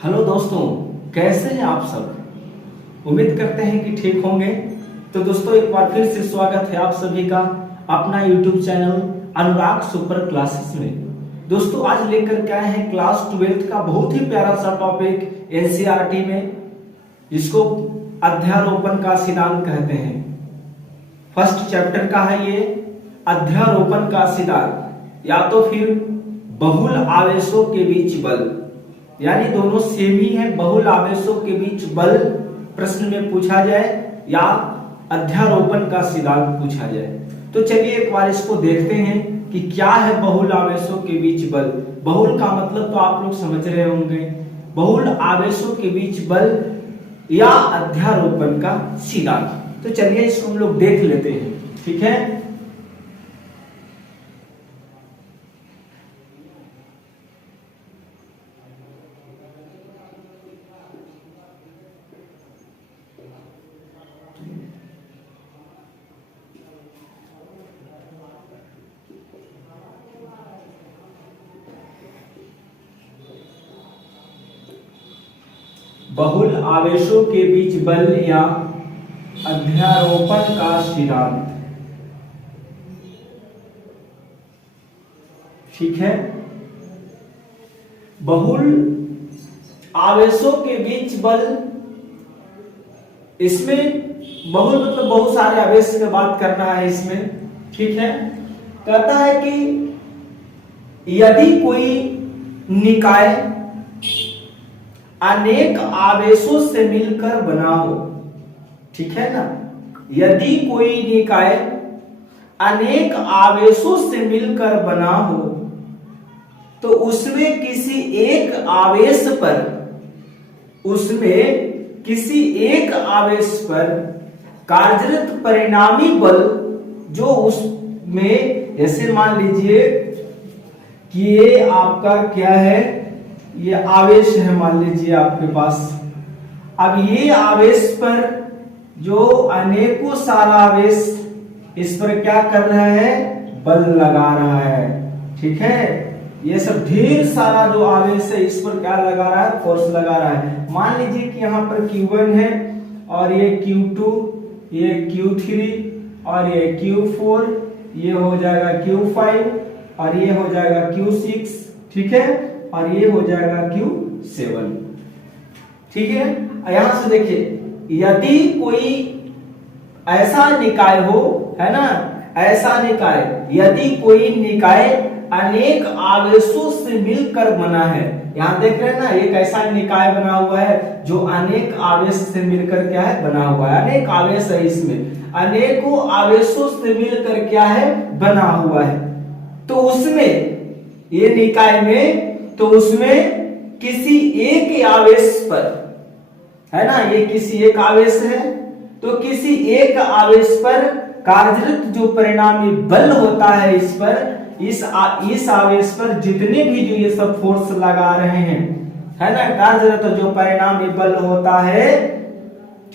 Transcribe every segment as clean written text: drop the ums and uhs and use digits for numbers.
Hello दोस्तों, कैसे हैं आप सब। उम्मीद करते हैं कि ठीक होंगे। तो दोस्तों, एक बार फिर से स्वागत है आप सभी का अपना यूट्यूब चैनल अनुराग सुपर क्लासेस में। दोस्तों, आज लेकर के आए हैं क्लास 12th का बहुत ही प्यारा सा टॉपिक एनसीईआरटी में, जिसको अध्यारोपण का सिद्धांत कहते हैं। फर्स्ट चैप्टर का है ये अध्यारोपण का सिद्धांत, या तो फिर बहुल आवेशों के बीच बल, यानी दोनों सेम ही है। बहुल आवेशों के बीच बल प्रश्न में पूछा जाए या अध्यारोपण का सिद्धांत पूछा जाए। तो चलिए एक बार इसको देखते हैं कि क्या है बहुल आवेशों के बीच बल। बहुल का मतलब तो आप लोग समझ रहे होंगे, बहुल आवेशों के बीच बल या अध्यारोपण का सिद्धांत। तो चलिए इसको हम लोग देख लेते हैं, ठीक है। बहुल आवेशों के बीच बल या अध्यारोपण का सिद्धांत, ठीक है। बहुल आवेशों के बीच बल, इसमें बहुल मतलब बहुत सारे आवेश की बात करना है इसमें, ठीक है। कहता है कि यदि कोई निकाय अनेक आवेशों से मिलकर बना हो, ठीक है ना। यदि कोई निकाय अनेक आवेशों से मिलकर बना हो तो उसमें किसी एक आवेश पर कार्यरत परिणामी बल जो उसमें, जैसे मान लीजिए कि ये आपका क्या है, ये आवेश है मान लीजिए आपके पास। अब ये आवेश पर जो अनेकों सारा आवेश इस पर क्या कर रहा है, बल लगा रहा है, ठीक है। ये सब ढेर सारा जो आवेश है इस पर क्या लगा रहा है, फोर्स लगा रहा है। मान लीजिए कि यहाँ पर Q1 है और ये Q2, ये Q3 और ये Q4, ये हो जाएगा Q5 और ये हो जाएगा Q6, ठीक है, और ये हो जाएगा Q7, ठीक है। यहां से देखिए, यदि कोई ऐसा निकाय हो, है ना, ऐसा निकाय, यदि कोई निकाय अनेक आवेशों से मिलकर बना है, यहां देख रहे हैं ना, एक ऐसा निकाय बना हुआ है जो अनेक आवेश से मिलकर क्या है, बना हुआ है। अनेक आवेश है इसमें, अनेकों आवेशों से मिलकर क्या है, बना हुआ है। तो उसमें ये निकाय में, तो उसमें किसी एक आवेश पर, है ना, ये किसी एक आवेश है, तो किसी एक आवेश पर कार्यरत जो परिणामी बल होता है इस पर, इस आवेश पर जितने भी जो ये सब फोर्स लगा रहे हैं, है ना, कार्यरत जो परिणामी बल होता है,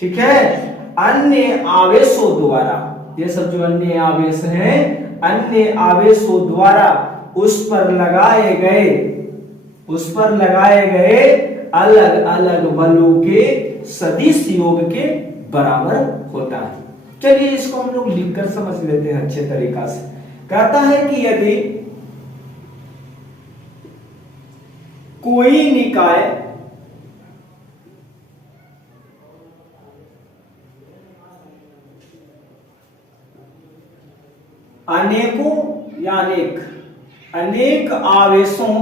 ठीक है, अन्य आवेशों द्वारा, ये सब जो अन्य आवेश हैं, अन्य आवेशों द्वारा उस पर लगाए गए अलग अलग बलों के सदिश योग के बराबर होता है। चलिए इसको हम लोग लिखकर समझ लेते हैं अच्छे तरीका से। कहता है कि यदि कोई निकाय अनेक आवेशों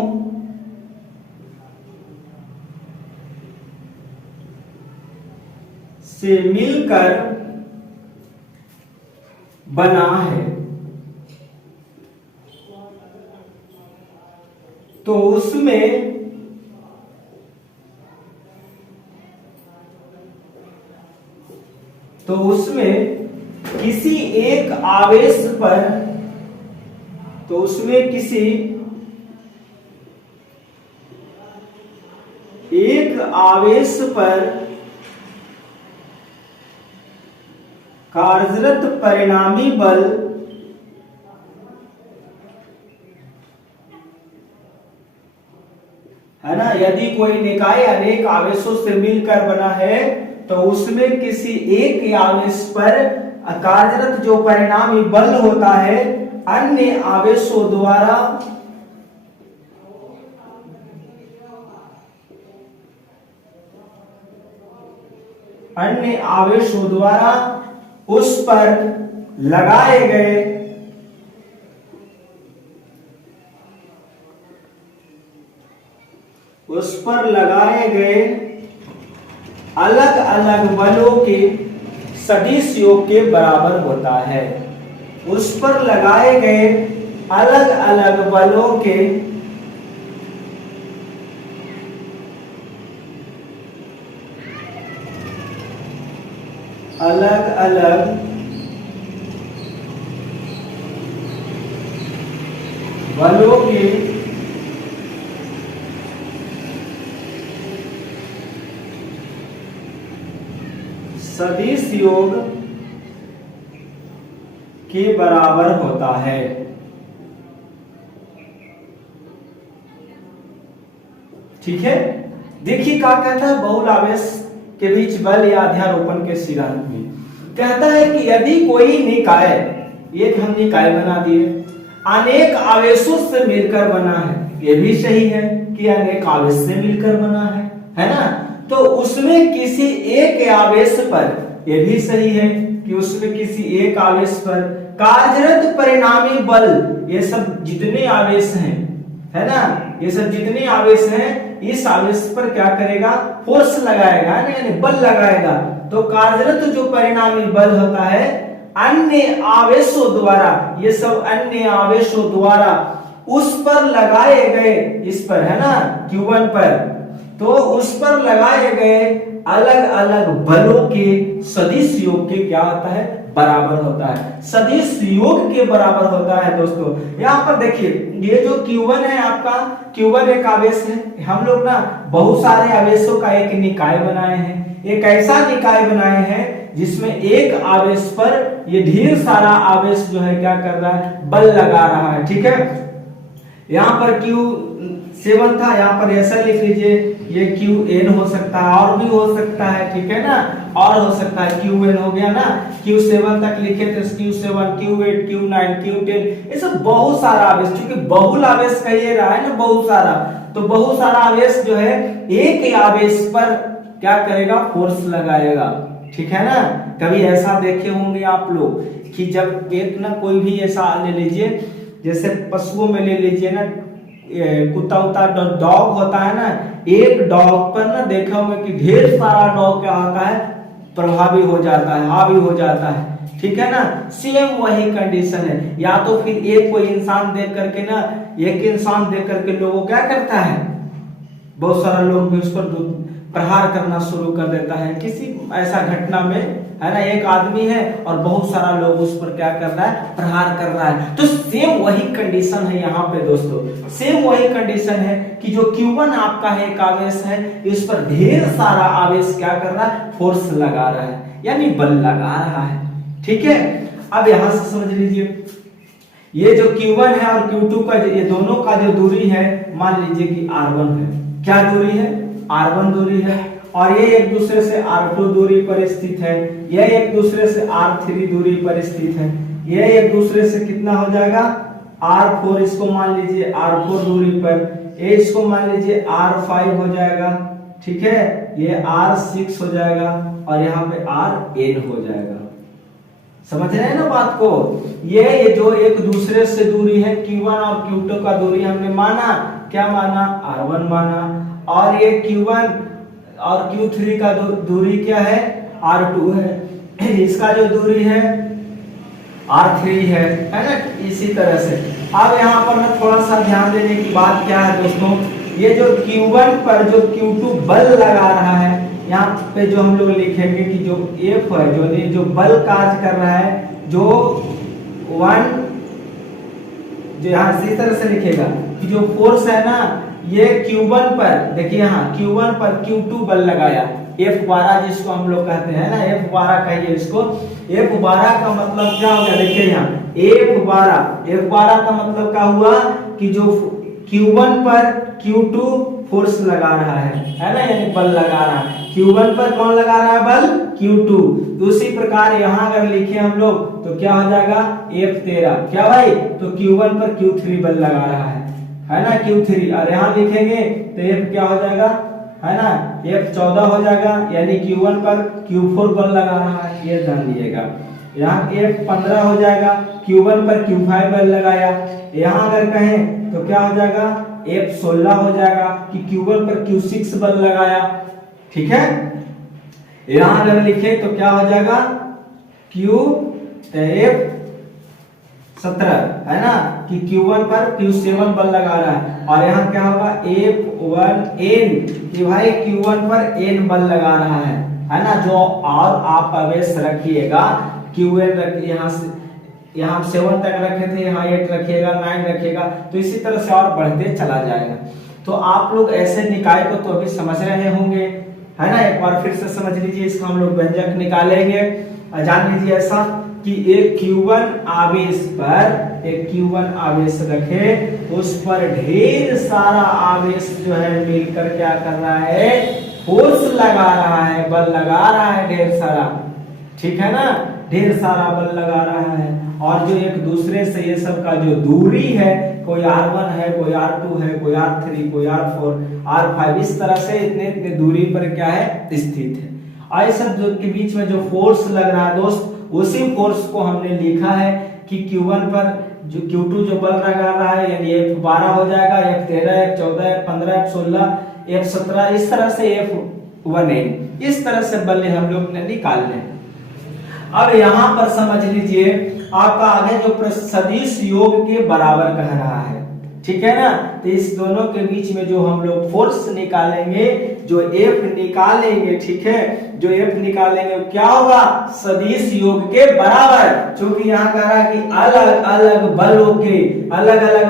से मिलकर बना है, तो उसमें किसी एक आवेश पर, तो उसमें किसी एक आवेश पर कार्यरत परिणामी बल है ना, यदि कोई निकाय अनेक आवेशों से मिलकर बना है तो उसमें किसी एक आवेश पर कार्यरत जो परिणामी बल होता है अन्य आवेशों द्वारा उस पर लगाए गए अलग अलग बलों के सदिश योग के बराबर होता है। उस पर लगाए गए अलग अलग बलों के अलग अलग बलों के सदिश योग के बराबर होता है। ठीक है, देखिए क्या कहता है बहुल आवेश के बीच बल या अध्यारोपण के सिद्धांत में कहता है कि यदि कोई निकाय, एक हम निकाय बना दिए, अनेक आवेशों से मिलकर बना है, ये भी सही है कि अनेक आवेश से मिलकर बना है ना, तो उसमें किसी एक आवेश पर, यह भी सही है कि उसमें किसी एक आवेश पर कार्यरत परिणामी बल, ये सब जितने आवेश हैं, है ना, ये सब जितने आवेश हैं इस आवेश पर क्या करेगा, फोर्स लगाएगा, यानी बल लगाएगा। तो कार्यरत जो परिणामी बल होता है अन्य आवेशों द्वारा, ये सब अन्य आवेशों द्वारा उस पर लगाए गए, इस पर है ना Q1 पर, तो उस पर लगाए गए अलग अलग बलों के सदिश योग के क्या होता है, बराबर होता है। सदिश योग के बराबर होता है दोस्तों। यहाँ पर देखिए ये जो Q1 है आपका, Q1 एक आवेश है। हम लोग ना बहुत सारे आवेशों का एक निकाय बनाए हैं, एक ऐसा निकाय बनाए हैं जिसमें एक आवेश पर ये ढेर सारा आवेश जो है क्या कर रहा है, बल लगा रहा है। ठीक है, यहाँ पर Q7 था, यहाँ पर ऐसा लिख लीजिए, ये Qn हो सकता है और भी हो सकता है, ठीक है ना, और हो सकता है Qn हो गया ना, Q7 तक लिखे थे, Q7 Q8 Q9 Q10, ये सब बहुत सारा आवेश, क्योंकि बहुल आवेश कहिए रहा है ना, बहुत सारा, तो बहुत सारा आवेश जो है एक आवेश पर क्या करेगा, फोर्स लगाएगा। ठीक है ना, कभी ऐसा देखे होंगे आप लोग कि जब एक ना कोई भी ऐसा ले लीजिए, जैसे पशुओं में ले लीजिए ना, कुत्ता उता डॉग होता है ना, एक डॉग पर ना देखा होगा कि ढेर सारा डॉग क्या होता है, प्रभावी हो जाता है, हावी हो जाता है। ठीक है ना, सेम वही कंडीशन है। या तो फिर एक कोई इंसान देख करके ना, एक इंसान देख करके लोगों क्या करता है, बहुत सारा लोग भी उस पर प्रहार करना शुरू कर देता है। किसी ऐसा घटना में है ना, एक आदमी है और बहुत सारा लोग उस पर क्या कर रहा है, प्रहार कर रहा है। तो सेम वही कंडीशन है यहाँ पे दोस्तों, सेम वही कंडीशन है कि जो Q1 आपका है एक आवेश है, इस पर ढेर सारा आवेश क्या कर रहा है, फोर्स लगा रहा है, यानी बल लगा रहा है। ठीक है, अब यहां से समझ लीजिए, ये जो Q1 है और Q2 का ये दोनों का जो दूरी है, मान लीजिए कि R1 है। क्या दूरी है, R1 दूरी है, और ये एक दूसरे से R2 दूरी पर स्थित है, यह एक दूसरे से R3 दूरी पर स्थित है, यह एक दूसरे से कितना हो जाएगा, R4, इसको मान लीजिए R4 दूरी पर, ये इसको मान लीजिए R5 हो जाएगा। ठीक है, ये R6 हो जाएगा और यहाँ पे Rn हो जाएगा। समझ रहे हैं ना बात को, ये जो एक दूसरे से दूरी है Q1 और Q2 का दूरी हमने माना, क्या माना, R1 माना, और ये Q1 और Q3 का दूरी क्या है, R2 है, इसका जो दूरी है R3 है ना, इसी तरह से। अब यहाँ पर ना थोड़ा सा ध्यान देने की बात क्या है दोस्तों, ये जो Q1 पर जो Q2 बल लगा रहा है, यहाँ पे जो हम लोग लिखेंगे कि जो F है, जो बल कार्य कर रहा है, जो 1, जो यहाँ इसी तरह से लिखेगा कि जो फोर्स है ना, ये Q1 पर, देखिए यहाँ Q1 पर Q2 बल लगाया, F12 जिसको हम लोग कहते हैं ना, F12 कहिए इसको। F12 का मतलब क्या हो गया, देखिए यहाँ F12 का मतलब क्या हुआ कि जो Q1 पर Q2 फोर्स लगा रहा है ना, यानी बल लगा रहा है। Q1 पर कौन लगा रहा है बल? Q2। तो उसी प्रकार यहाँ अगर लिखे हम लोग तो क्या हो जाएगा F13, क्या भाई? तो Q1 पर Q3 बल लगा रहा है ना, Q3। और यहाँ लिखेंगे तो F क्या हो जाएगा, है ना, F14 हो जाएगा, यानी Q1 पर Q4 बल लगा रहा है, ये ध्यान दीजिएगा। यहाँ F15 हो जाएगा, Q1 पर Q5 बल लगाया। यहाँ अगर कहें तो क्या हो जाएगा F16 हो जाएगा कि Q1 पर Q6 बल लगाया, ठीक है। यहाँ अगर लिखे तो क्या हो जाएगा F17, है ना, कि Q1 पर Q7 बल लगा रहा है। और यहाँ क्या होगा F1N, कि भाई Q1 पर N बल लगा रहा है ना। जो और आप आवेश रखिएगा Qn रखिए, यहाँ से यहाँ 7 तक रखे थे, यहाँ 8 रखिएगा, 9 रखिएगा, तो इसी तरह से और बढ़ते चला जाएगा। तो आप लोग ऐसे निकाय को तो अभी समझ रहे होंगे, है ना। एक बार फिर से समझ लीजिए, इसका हम लोग व्यंजक निकालेंगे। जान लीजिए ऐसा कि एक Q1 आवेश रखे, उस पर ढेर सारा आवेश जो है मिलकर क्या कर रहा है, फोर्स लगा रहा है, बल लगा रहा है ढेर सारा, ठीक है ना, ढेर सारा बल लगा रहा है। और जो एक दूसरे से ये सब का जो दूरी है, कोई R1 है, कोई R2 है, कोई R3, कोई R4, R5, इस तरह से इतने इतने दूरी पर क्या है स्थित है। और इस सब के बीच में जो फोर्स लग रहा है दोस्त, उसी फोर्स को हमने लिखा है कि Q1 पर जो Q2 जो बल लगा रहा है, यानी F12 हो जाएगा, F13, F14, F15, F16, F17, इस तरह से F1N, इस तरह से बल हम लोग ने निकालने। अब यहाँ पर समझ लीजिए आपका आगे जो सदिश योग के बराबर कह रहा है, ठीक है ना। तो इस दोनों के बीच में जो हम लोग फोर्स निकालेंगे, जो F निकालेंगे, ठीक है, जो F निकालेंगे क्या होगा, सदिश योग के बराबर। क्योंकि यहाँ कह रहा है कि अलग अलग बलों के अलग अलग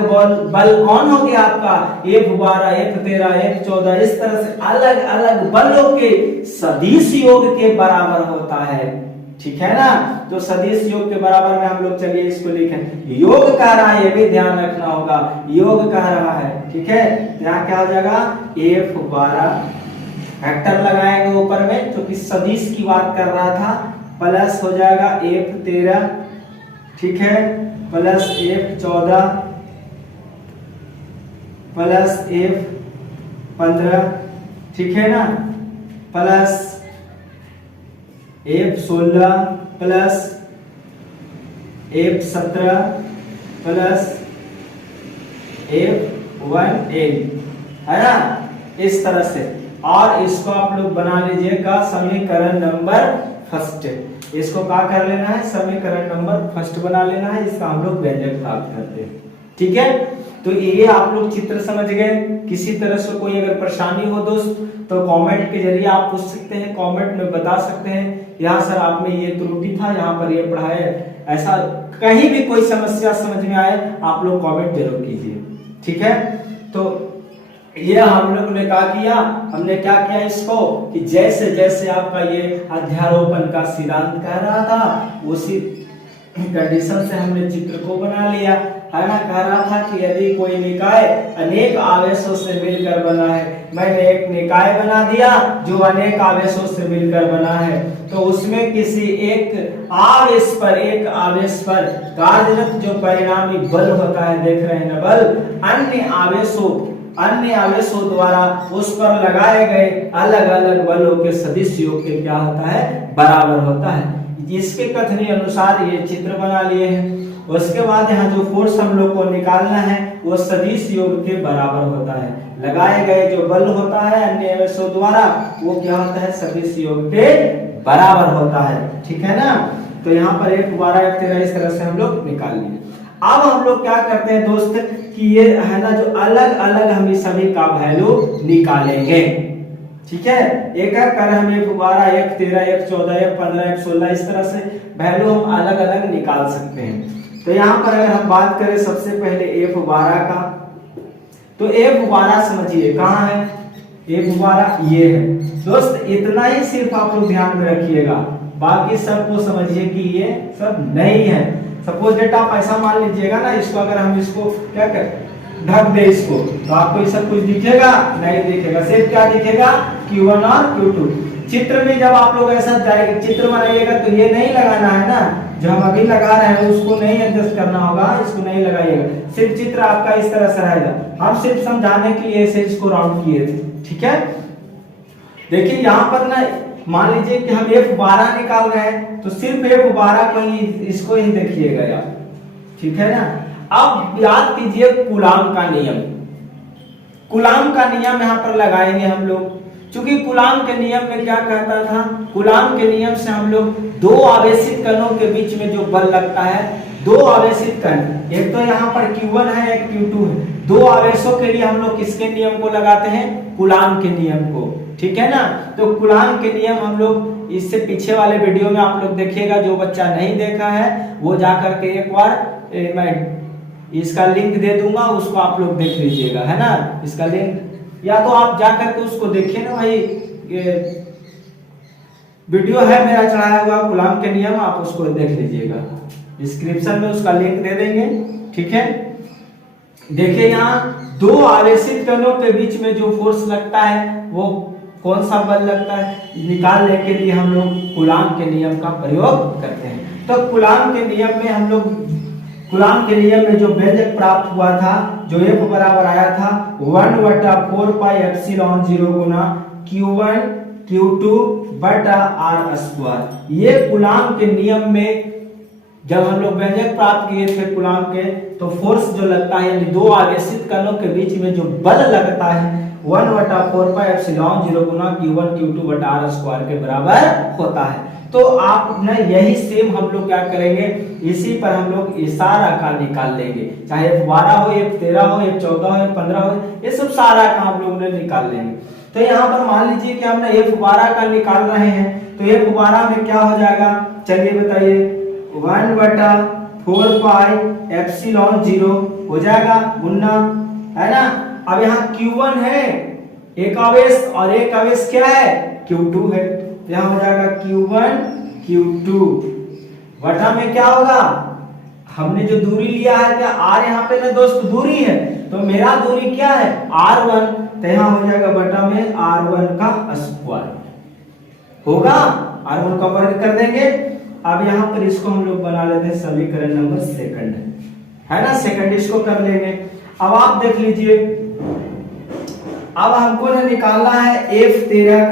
बल कौन हो गया आपका F12, F13, F14, इस तरह से अलग अलग बलों के सदिश योग के बराबर होता है, ठीक है ना। तो सदिश योग के बराबर में हम लोग चलिए इसको लिखें। योग कह रहा है, ये भी ध्यान रखना होगा, योग कह रहा है, ठीक है। यहाँ क्या हो जाएगा F12, वेक्टर लगाएंगे ऊपर में, क्योंकि सदिश की बात कर रहा था, प्लस हो जाएगा F13, ठीक है, प्लस F14, प्लस F15, ठीक है ना, plus F16, plus F17, plus F1N, है ना, इस तरह से। और इसको आप लोग बना लीजिएगा समीकरण नंबर फर्स्ट। इसको क्या कर लेना है, समीकरण नंबर फर्स्ट बना लेना है, इसका हम लोग व्यंजक प्राप्त करते हैं, ठीक है। तो ये आप लोग चित्र समझ गए। किसी तरह से कोई अगर परेशानी हो दोस्त तो कमेंट के जरिए आप पूछ सकते हैं, कमेंट में बता सकते हैं, यहाँ सर आप में ये त्रुटि था, यहाँ पर ये पढ़ाए, ऐसा कहीं भी कोई समस्या समझ में आए आप लोग कमेंट जरूर कीजिए, ठीक है। तो ये हम लोग ने क्या किया, हमने क्या किया इसको कि जैसे जैसे आपका ये अध्यारोपण का सिद्धांत कह रहा था, उसी कंडीशन से हमने चित्र को बना लिया, है ना। कह रहा था कि यदि कोई निकाय अनेक आवेशों से मिलकर बना है, मैंने एक निकाय बना दिया जो अनेक आवेशों से मिलकर बना है, तो उसमें किसी एक आवेश पर कार्यरत जो परिणामी बल होता है, देख रहे हैं ना बल, अन्य आवेशों द्वारा उस पर लगाए गए अलग अलग बलों के सदिश योग के क्या होता है, बराबर होता है। इसके कथनी अनुसार ये चित्र बना लिए हैं। उसके बाद यहाँ जो फोर्स हम लोग को निकालना है वो सदिश योग के बराबर होता है। लगाए गए जो बल होता है अन्य आवेशों द्वारा, वो क्या होता है, सदिश योग के बराबर होता है, ठीक है ना। तो यहाँ पर F12, F13 इस तरह से हम लोग निकाल लिए। अब हम लोग क्या करते हैं दोस्त कि ये है ना, जो अलग अलग हम इस सभी का वैल्यू निकालेंगे, ठीक है। एक एक कर हम F12, F13, F14, F15, F16 इस तरह से वैल्यू हम अलग अलग निकाल सकते हैं। तो यहाँ पर अगर हम बात करें सबसे पहले F12 का, तो F12 समझिए कहाँ है, F12 ये है दोस्त। इतना ही सिर्फ आप लोग ध्यान में रखिएगा, बाकी सबको समझिए कि ये सब नहीं है। सपोज डेटा आप ऐसा मान लीजिएगा ना, इसको अगर हम इसको क्या करें ढक दे इसको, तो आपको ये सब कुछ दिखेगा नहीं दिखेगा, सिर्फ क्या दिखेगा Q1 और Q2। चित्र में जब आप लोग ऐसा चित्र बनाइएगा तो ये नहीं लगाना है ना, जो हम अभी लगा रहे हैं उसको नहीं एडजस्ट करना होगा, इसको नहीं लगाइएगा, सिर्फ चित्र आपका इस तरह से रहेगा। हम सिर्फ समझाने के लिए इसे इसको राउंड किए थे, ठीक है। देखिए यहाँ पर ना मान लीजिए कि हम F12 निकाल रहे हैं, तो सिर्फ F12 को ही, इसको ही देखिएगा यार, ठीक है ना। अब याद कीजिए कूलाम का नियम, कूलाम का नियम यहाँ पर लगाएंगे हम लोग, क्योंकि कूलाम के नियम में क्या कहता था, कूलाम के नियम से हम लोग दो आवेशित कणों के बीच में जो बल लगता है, दो आवेशित कण, एक तो यहाँ पर Q1 है एक Q2 है, दो आवेशों के लिए हम लोग किसके नियम को लगाते हैं, कूलाम के नियम को, ठीक है ना। तो कूलाम के नियम हम लोग इससे पीछे वाले वीडियो में आप लोग देखिएगा, जो बच्चा नहीं देखा है वो जाकर के एक बार मैं इसका लिंक दे दूंगा, उसको आप लोग देख लीजिएगा, है ना। इसका लिंक या तो आप जाकर के उसको देखिए ना भाई, वीडियो है मेरा चढ़ाया हुआ कूलाम के नियम, आप उसको देख लीजिएगा, डिस्क्रिप्शन में उसका लिंक दे देंगे, ठीक है। देखिए यहाँ दो आवेशित कणों के बीच में जो फोर्स लगता है वो कौन सा बल लगता है, निकालने के लिए हम लोग कूलाम के नियम का प्रयोग करते हैं। तो कूलाम के नियम में हम लोग, कूलाम के नियम में जो व्यंजक प्राप्त हुआ था, जो F बराबर आया था 1/4 पाई एप्सिलॉन 0 गुना Q1 Q2 बटा R स्क्वायर। ये कूलाम के नियम में जब हम लोग व्यंजक प्राप्त किए थे कूलाम के, तो फोर्स जो लगता है यानी दो आवेशित कणों के बीच में जो बल लगता है 1/4 पाई एप्सिलॉन 0 गुना Q1 Q2 बटा R स्क्वायर के बराबर होता है। तो आप ना यही सेम हम लोग क्या करेंगे, इसी पर हम लोग इशारा का निकाल लेंगे, चाहे F12 हो, F13 हो, F14 हो, F15 हो, ये सब सारा का हम लोग ने निकाल लेंगे। तो यहाँ पर मान लीजिए कि हमने F12 का निकाल रहे हैं, तो F12 में क्या हो जाएगा, चलिए बताइए, 1/4 पाई एप्सिलॉन 0 हो जाएगा गुना, है ना। अब यहाँ Q1 है एक आवेश और एक आवेश क्या है Q2 है, यहाँ हो जाएगा Q1 Q2 बटा में क्या होगा, हमने जो दूरी लिया है क्या R, यहाँ पे ना दोस्त दूरी है, तो मेरा दूरी क्या है R1, तो यहाँ हो जाएगा बटा में R1 का स्क्वायर होगा, R1 का वर्ग कर देंगे। अब यहाँ पर इसको हम लोग बना लेते हैं समीकरण नंबर सेकंड, है ना, सेकंड इसको कर लेंगे। अब आप देख लीजिए, अब हमको ना निकालना है F13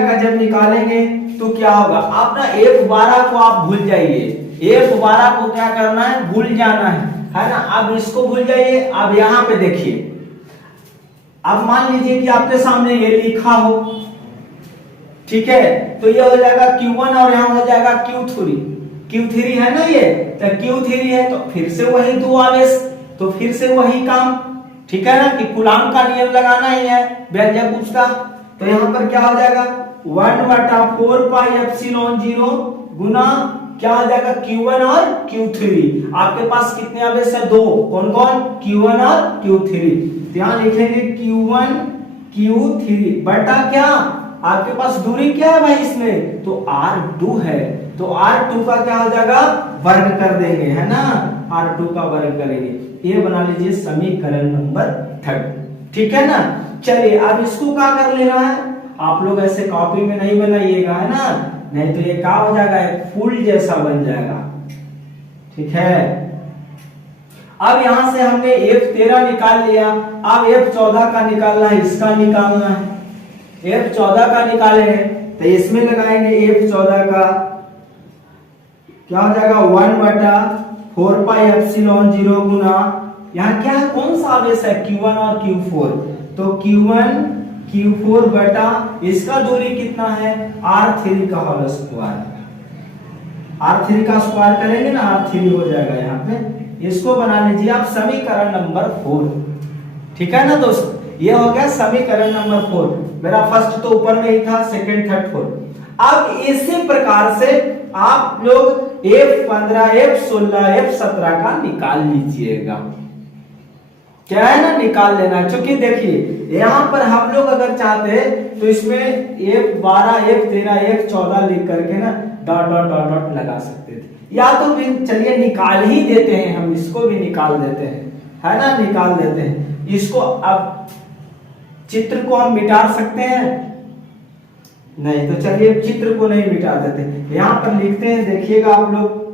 का जब निकालेंगे तो क्या होगा, आप ना F12 को आप भूल जाइए, F12 को क्या करना है, भूल जाना है ना। अब इसको भूल जाइए, अब यहाँ पे देखिए, अब मान लीजिए कि आपके सामने ये लिखा हो, ठीक है, तो ये हो जाएगा Q1 और यहाँ हो जाएगा Q3 है ना, ये तो Q3 है, तो फिर से वही दो आवेश, तो फिर से वही काम, ठीक है ना, कि कूलाम का नियम लगाना ही है व्यंजक उसका। तो यहाँ पर क्या हो जाएगा 1/4 पाई एप्सिलॉन 0 गुना क्या हो जाएगा Q1 और Q3। आपके पास कितने आवेश है, दो, कौन कौन, Q1 और Q3। यहाँ लिखेंगे Q1 Q3 बटा क्या, आपके पास दूरी क्या है भाई इसमें, तो R2 है, तो R2 का क्या हो जाएगा वर्ग कर देंगे, है ना, R2 का वर्ग करेंगे। ये बना लीजिए समीकरण नंबर 3, ठीक है ना। चलिए अब इसको क्या कर लेना है, आप लोग ऐसे कॉपी में नहीं बनाइएगा, है ना, नहीं तो ये क्या हो जाएगा, एक फूल जैसा बन जाएगा, ठीक है। अब यहां से हमने F13 निकाल लिया, अब F14 का निकालना है, इसका निकालना है, F14 का निकाले हैं तो इसमें लगाएंगे F14 का, क्या हो जाएगा 1/4 पाई एप्सिलॉन 0 गुना, यहाँ क्या है, कौन सा आवेश है Q1 और Q4, तो Q1 Q4 बटा इसका दूरी कितना है R3 का होल स्क्वायर, R3 का स्क्वायर करेंगे ना R3 हो जाएगा यहाँ पे। इसको बना लीजिए आप समीकरण नंबर 4, ठीक है ना दोस्त, ये हो गया समीकरण नंबर 4। मेरा फर्स्ट तो ऊपर में ही था, सेकंड थर्ड फोर्थ। अब इसी प्रकार से आप लोग F15 F16 F17 का निकाल लीजिएगा, क्या है ना, निकाल लेना। क्योंकि देखिए यहाँ पर हम लोग अगर चाहते तो इसमें F12 F13 F14 लिख करके ना डॉट डॉट डॉट डॉट लगा सकते थे, या तो फिर चलिए निकाल ही देते हैं, हम इसको भी निकाल देते हैं, है ना, निकाल देते हैं इसको। अब चित्र को हम मिटा सकते हैं नहीं, तो चलिए चित्र को नहीं मिटा देते, यहां पर लिखते हैं, देखिएगा आप लोग,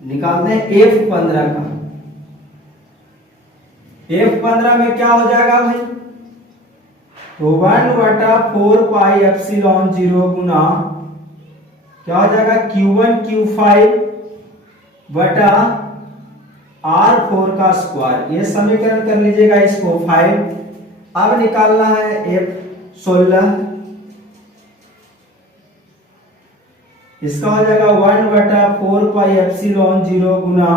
निकालते हैं F15 का। F15 में क्या हो जाएगा भाई, तो 1/4πε0 गुना क्या हो जाएगा Q1 Q5 बटा R4 का स्क्वायर, ये समीकरण कर लीजिएगा इसको 5। अब निकालना है F16, इसका हो जाएगा 1/4πε0 गुना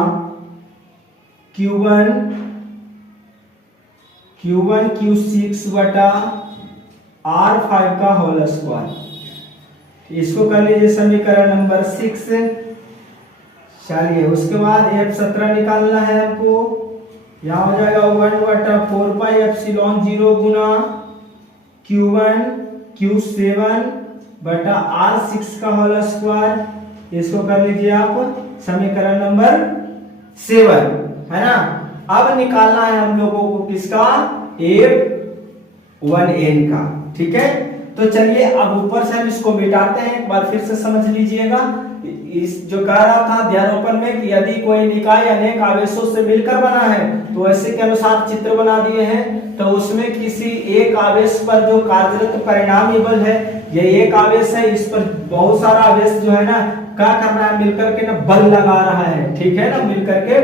Q1 Q6 बटा R5 का होल स्क्वायर, इसको कर लीजिए समीकरण नंबर 6। चलिए उसके बाद F17 निकालना है हमको, यहाँ हो जाएगा 1/4πε0 गुना Q1 Q7 बटा R6 का होल स्क्वायर, इसको कर लीजिए आप समीकरण नंबर 7, है ना। अब निकालना है हम लोगों को किसका, F1n का, ठीक है। तो चलिए अब ऊपर से हम इसको मिटाते हैं, एक बार फिर से समझ लीजिएगा। इस जो कह रहा था अध्यारोपण में कि यदि कोई निकाय अनेक आवेशों से मिलकर बना है, तो ऐसे के अनुसार चित्र बना दिए हैं, तो उसमें किसी एक आवेश पर जो कार्यरत परिणामी बल है, ये एक आवेश है, इस पर बहुत सारा आवेश जो है ना, क्या करना है, मिलकर के ना बल लगा रहा है, ठीक है ना, मिलकर के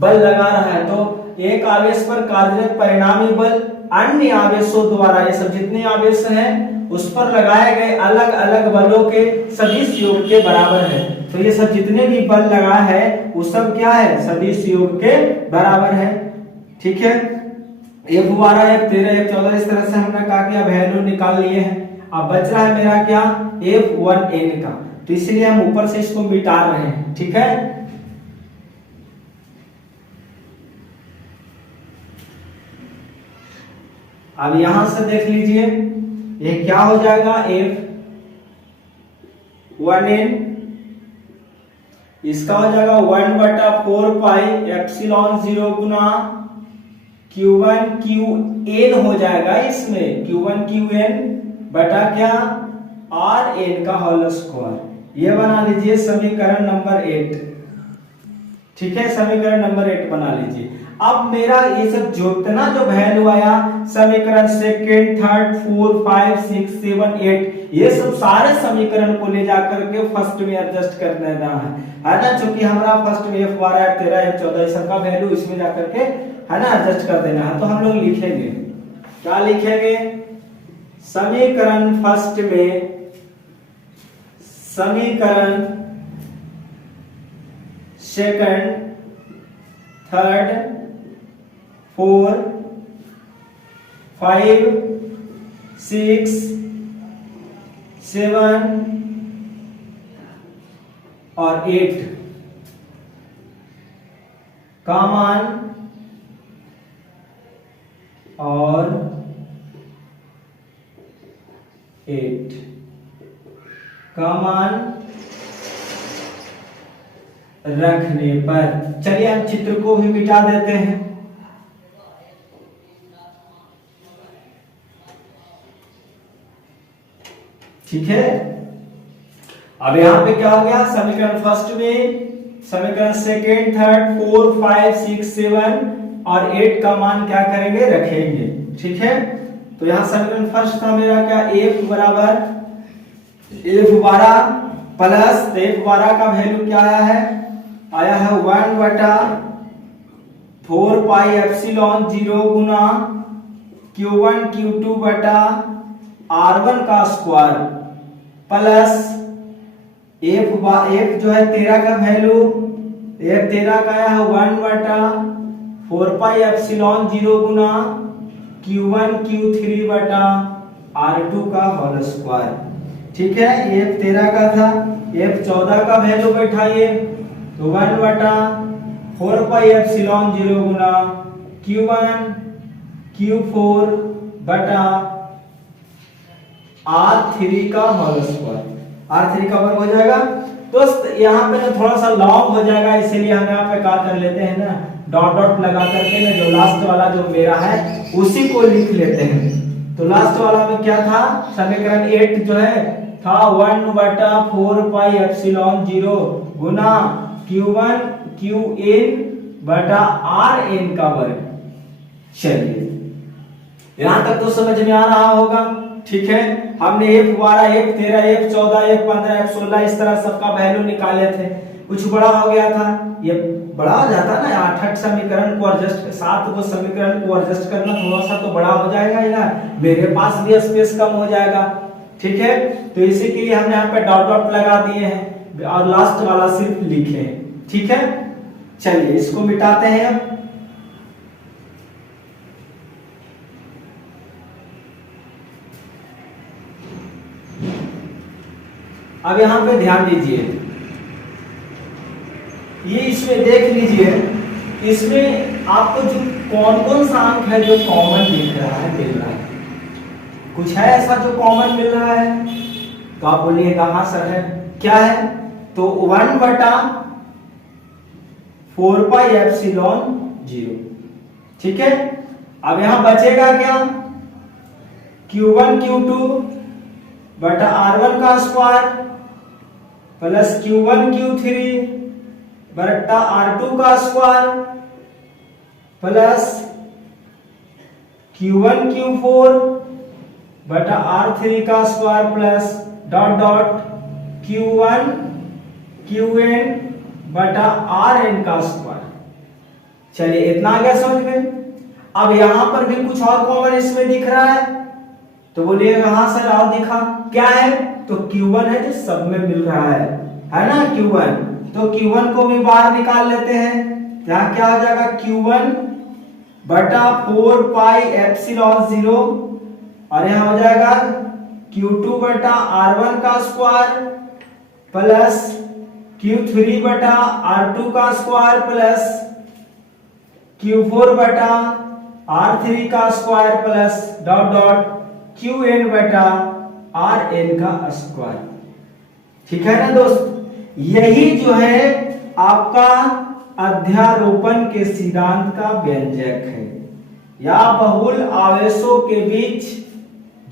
बल लगा रहा है। तो एक आवेश पर कार्यरत परिणामी बल अन्य आवेशों द्वारा, ये सब जितने आवेश हैं उस पर लगाए गए अलग अलग बलों के सदिश योग के बराबर है। तो ये सब जितने भी बल लगा है वो सब क्या है, सदिश योग के बराबर है, ठीक है। F12 F13 F14 इस तरह से हमने कहा कि वैल्यू निकाल लिए हैं। अब बच रहा है मेरा क्या, F1n का, तो इसलिए हम ऊपर से इसको मिटा रहे हैं, ठीक है। अब यहां से देख लीजिए ये क्या हो जाएगा, F1n, इसका हो जाएगा 1/4πε0 गुना Q1 Qn हो जाएगा, इसमें Q1 Qn बटा क्या, Rn का होल स्क्वायर, ये बना लीजिए समीकरण नंबर 8, ठीक है, समीकरण नंबर 8 बना लीजिए। अब मेरा ये सब जितना जो वैल्यू आया, समीकरण सेकंड, थर्ड, 4, 5, 6, 7, 8, ये सब सारे समीकरण को ले जाकर के फर्स्ट में एडजस्ट कर देना है ना, क्योंकि हमारा फर्स्ट में F12 F13 F14 इस सब का वैल्यू इसमें जाकर के, है ना, एडजस्ट कर देना है। तो हम लोग लिखेंगे, क्या लिखेंगे, समीकरण फर्स्ट में, समीकरण सेकंड, थर्ड, 4, 5, 6, 7 और 8 का मान और 8 का मान रखने पर, चलिए हम चित्र को भी मिटा देते हैं। ठीक है, अब यहां पे क्या हो गया, समीकरण फर्स्ट में, समीकरण सेकेंड, थर्ड, 4, 5, 6, 7 और 8 का मान क्या करेंगे, रखेंगे, ठीक है। तो यहां समीकरण फर्स्ट था मेरा क्या, F बराबर F12 प्लस, F12 का वैल्यू क्या आया है 1/4πε0 गुना Q1 Q2 बटा R1 का स्क्वायर प्लस F जो है 13 का वैल्यू, F13 का आया है 1/4πε0 गुना Q1 Q3 बटा R2 का होल स्क्वायर, ठीक है। F13 का था, F14 का वैल्यू बैठाइए, तो 1/4πε0 गुना Q1 Q4 बटा R3 का होल स्क्वायर, R3 का वर्ग हो जाएगा। दोस्त यहाँ पे ना थोड़ा सा लॉन्ग हो जाएगा, इसीलिए हम यहाँ पे क्या कर लेते हैं ना, डॉट डॉट लगा करके ना जो लास्ट वाला जो मेरा है उसी को लिख लेते हैं। तो लास्ट वाला में क्या था, समीकरण 8 जो है था 1/4πε0 गुना Q1 Qn बटा Rn का वर्ग। चलिए यहां तक तो समझ में आ रहा होगा, ठीक है। हमने F12 F13 F14 F15 F16 इस तरह सबका वैल्यू निकाले थे, कुछ बड़ा हो गया था, ये बड़ा हो जाता ना, 8 समीकरण को एडजस्ट 7 को समीकरण को एडजस्ट करना थोड़ा सा तो बड़ा हो जाएगा ही ना, मेरे पास भी स्पेस कम हो जाएगा, ठीक है। तो इसी के लिए हमने यहाँ पे डॉट डॉट लगा दिए हैं और लास्ट वाला सिर्फ लिखे हैं, ठीक है। चलिए इसको मिटाते हैं। अब यहां पे ध्यान दीजिए, ये इसमें देख लीजिए, इसमें आपको जो कौन कौन सा अंक है जो कॉमन दिख रहा है, मिल रहा है, कुछ है ऐसा जो कॉमन मिल रहा है? तो आप बोलिएगा हाँ सर है, क्या है? तो 1/4πε0, ठीक है। अब यहां बचेगा क्या, Q1 Q2 बटा R1 का स्क्वायर प्लस Q1 Q3 बटा R2 का स्क्वायर प्लस Q1 Q4 बटा R3 का square plus dot dot Q1 Qn बटा Rn का स्क्वायर। चलिए इतना आ गया समझ में। अब यहां पर भी कुछ और कॉमन इसमें दिख रहा है, तो बोलिएगा हाँ सर और दिखा, क्या है? तो Q1 है जो सब में मिल रहा है ना Q1, तो Q1 को भी बाहर निकाल लेते हैं। यहाँ क्या हो जाएगा, Q1 बटा 4πε0 और यहाँ हो जाएगा Q2 बटा R1 का स्क्वायर प्लस Q3 बटा R2 का स्क्वायर प्लस Q4 बटा R3 का square plus dot dot Qn बटा Rn का स्क्वायर, ठीक है ना दोस्त। यही जो है आपका अध्यारोपण के सिद्धांत का व्यंजक है, या बहुल आवेशों के बीच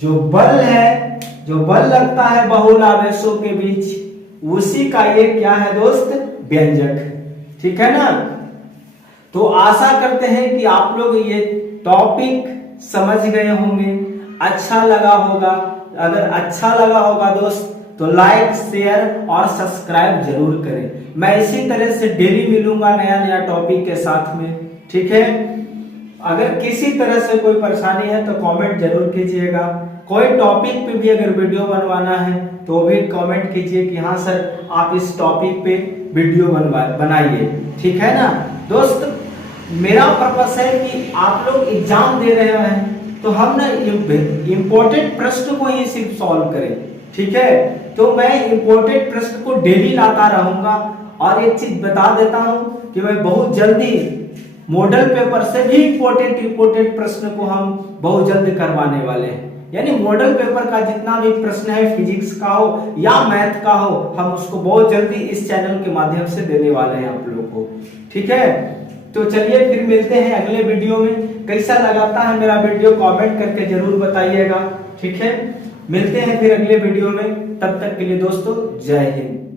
जो बल है, जो बल लगता है बहुल आवेशों के बीच, उसी का ये क्या है दोस्त, व्यंजक है, ठीक है ना। तो आशा करते हैं कि आप लोग ये टॉपिक समझ गए होंगे, अच्छा लगा होगा। अगर अच्छा लगा होगा दोस्त तो लाइक शेयर और सब्सक्राइब जरूर करें। मैं इसी तरह से डेली मिलूंगा नया नया टॉपिक के साथ में, ठीक है। अगर किसी तरह से कोई परेशानी है तो कमेंट जरूर कीजिएगा। कोई टॉपिक पे भी अगर वीडियो बनवाना है तो भी कमेंट कीजिए कि हाँ सर आप इस टॉपिक पे वीडियो बनाइए, ठीक है ना दोस्त। मेरा पर्पस है कि आप लोग एग्जाम दे रहे हैं तो हम ना इम्पोर्टेंट प्रश्न को ही सिर्फ सॉल्व करें, ठीक है। तो मैं इम्पोर्टेंट प्रश्न को डेली लाता रहूंगा, और एक चीज बता देता हूं कि मैं बहुत जल्दी मॉडल पेपर से भी इम्पोर्टेंट प्रश्न को हम बहुत जल्दी करवाने वाले हैं। यानी मॉडल पेपर का जितना भी प्रश्न है, फिजिक्स का हो या मैथ का हो, हम उसको बहुत जल्दी इस चैनल के माध्यम से देने वाले हैं आप लोग को, ठीक है। तो चलिए फिर मिलते हैं अगले वीडियो में। कैसा लगाता है मेरा वीडियो कमेंट करके जरूर बताइएगा, ठीक है। मिलते हैं फिर अगले वीडियो में, तब तक के लिए दोस्तों जय हिंद।